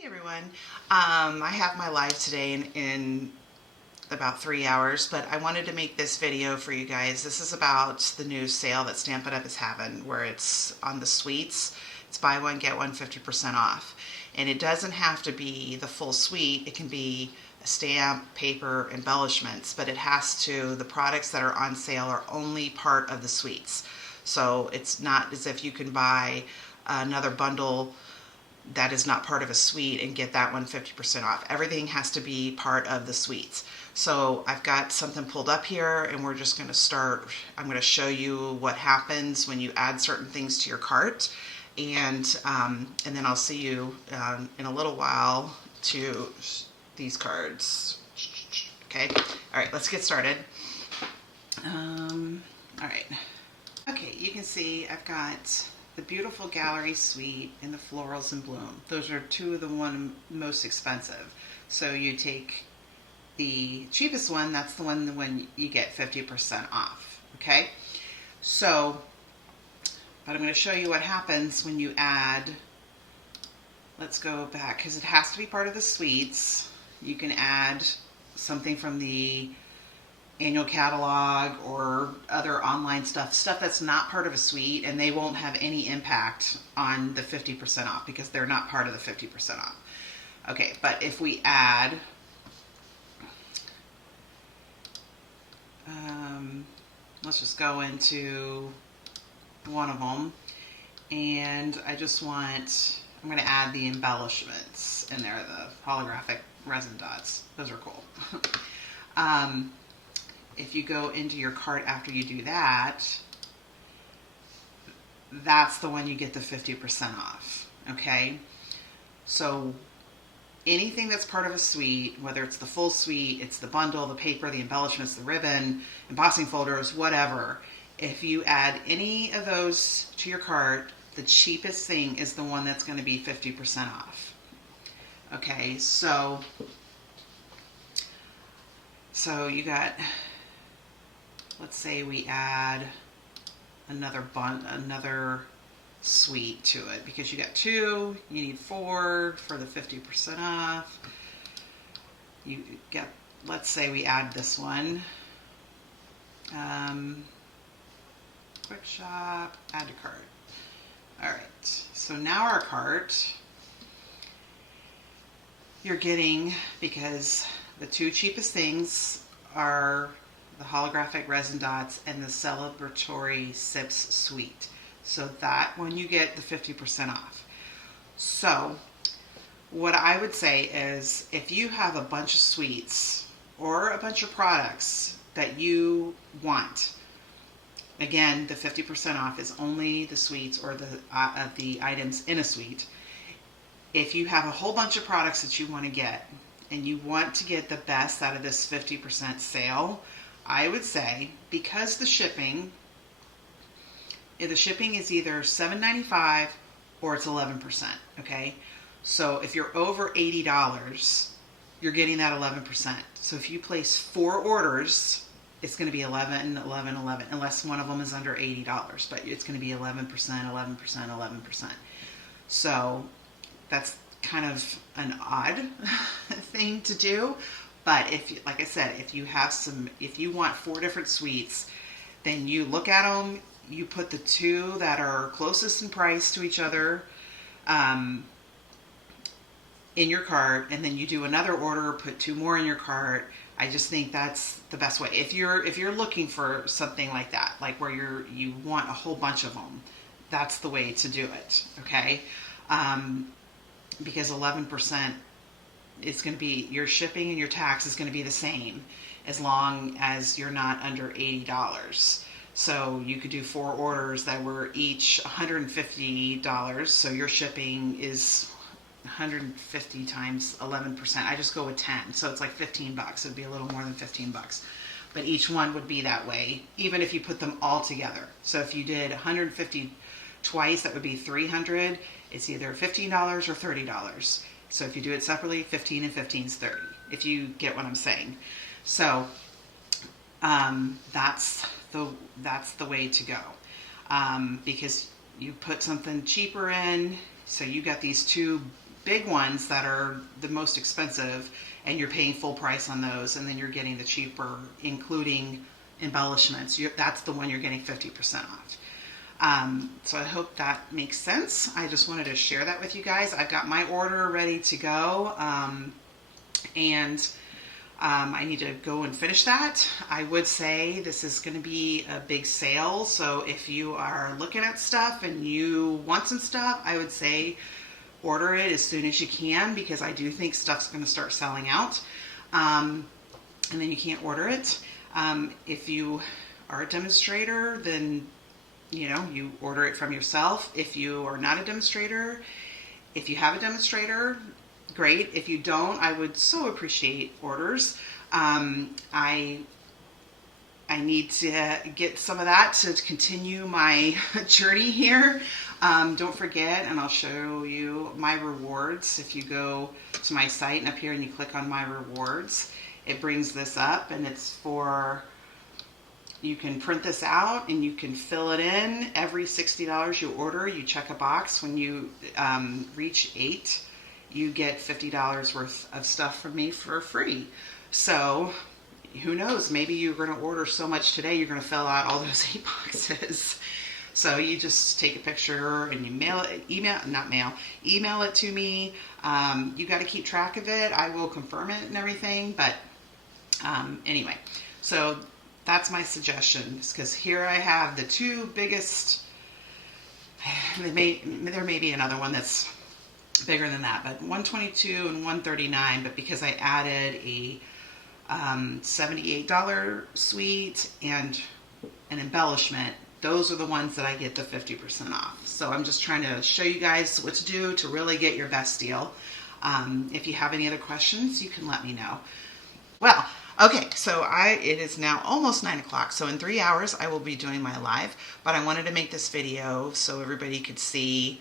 Hey everyone. I have my live today in about 3 hours, but I wanted to make this video for you guys. This is about the new sale that Stampin' Up! Is having, where it's on the suites. It's buy one, get one 50% off. And it doesn't have to be the full suite. It can be a stamp, paper, embellishments, but the products that are on sale are only part of the suites. So it's not as if you can buy another bundle that is not part of a suite and get that one 50% off. Everything has to be part of the suites. So I've got something pulled up here and we're just going to start. I'm going to show you what happens when you add certain things to your cart, and then I'll see you in a little while to these cards. Okay, all right, let's get started. All right, okay, you can see I've got the beautiful gallery suite and the florals in bloom. Those are two of the most expensive. So you take the cheapest one, that's the one when you get 50% off. Okay, so but I'm going to show you what happens when you add. Let's go back because it has to be part of the suites. You can add something from the annual catalog or other online stuff that's not part of a suite, and they won't have any impact on the 50% off because they're not part of the 50% off. Okay, but if we add let's just go into one of them, and I'm going to add the embellishments in there, the holographic resin dots. Those are cool. If you go into your cart after you do that, that's the one you get the 50% off. Okay, so anything that's part of a suite, whether it's the full suite, it's the bundle, the paper, the embellishments, the ribbon, embossing folders, whatever, if you add any of those to your cart, the cheapest thing is the one that's going to be 50% off. Okay, so you got, let's say we add another suite to it, because you got two, you need four for the 50% off. You get, let's say we add this one. Quick shop, add to cart. All right, so now our cart, you're getting, because the two cheapest things are the holographic resin dots and the celebratory sips suite. So that one you get the 50% off. So what I would say is, if you have a bunch of suites or a bunch of products that you want, again, the 50% off is only the suites or the items in a suite. If you have a whole bunch of products that you want to get and you want to get the best out of this 50% sale, I would say, because the shipping is either $7.95 or it's 11%. Okay, so if you're over $80, you're getting that 11%. So if you place 4 orders, it's going to be 11, 11, 11, unless one of them is under $80, but it's going to be 11%, 11%, 11%. So that's kind of an odd thing to do. But if, like I said, if you want 4 different suites, then you look at them, you put the 2 that are closest in price to each other in your cart, and then you do another order, put 2 more in your cart. I just think that's the best way. If you're looking for something like that, like where you want a whole bunch of them, that's the way to do it. Okay, because 11%, it's going to be, your shipping and your tax is going to be the same as long as you're not under $80. So you could do 4 orders that were each $150. So your shipping is 150 times 11%. I just go with 10. So it's like $15. It would be a little more than $15. But each one would be that way, even if you put them all together. So if you did 150 twice, that would be 300. It's either $15 or $30. So if you do it separately, 15 and 15 is 30, if you get what I'm saying. So that's the way to go, because you put something cheaper in. So you got these 2 big ones that are the most expensive, and you're paying full price on those, and then you're getting the cheaper, including embellishments. That's the one you're getting 50% off. So I hope that makes sense. I just wanted to share that with you guys. I've got my order ready to go, and I need to go and finish that. I would say this is going to be a big sale, so if you are looking at stuff and you want some stuff, I would say order it as soon as you can, because I do think stuff's going to start selling out, and then you can't order it. If you are a demonstrator, then you order it from yourself. If you are not a demonstrator, if you have a demonstrator, great. If you don't, I would so appreciate orders. I need to get some of that to continue my journey here. Don't forget, and I'll show you my rewards. If you go to my site and up here and you click on my rewards, it brings this up, and it's for, you can print this out and you can fill it in. Every $60 you order, you check a box. When you reach 8, you get $50 worth of stuff from me for free. So who knows, maybe you're going to order so much today you're going to fill out all those 8 boxes. So you just take a picture and you email it to me. You got to keep track of it. I will confirm it and everything, but anyway, so that's my suggestion, because here I have the 2 biggest. There may be another one that's bigger than that, but 122 and 139. But because I added a $78 suite and an embellishment, those are the ones that I get the 50% off. So I'm just trying to show you guys what to do to really get your best deal. If you have any other questions, you can let me know. Well, okay, so it is now almost 9 o'clock. So in 3 hours, I will be doing my live, but I wanted to make this video so everybody could see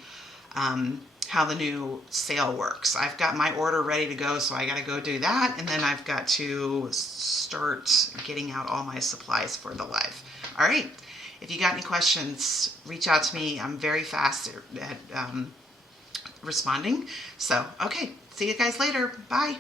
how the new sale works. I've got my order ready to go, so I got to go do that, and then I've got to start getting out all my supplies for the live. All right, if you got any questions, reach out to me. I'm very fast at responding. So, okay, see you guys later. Bye.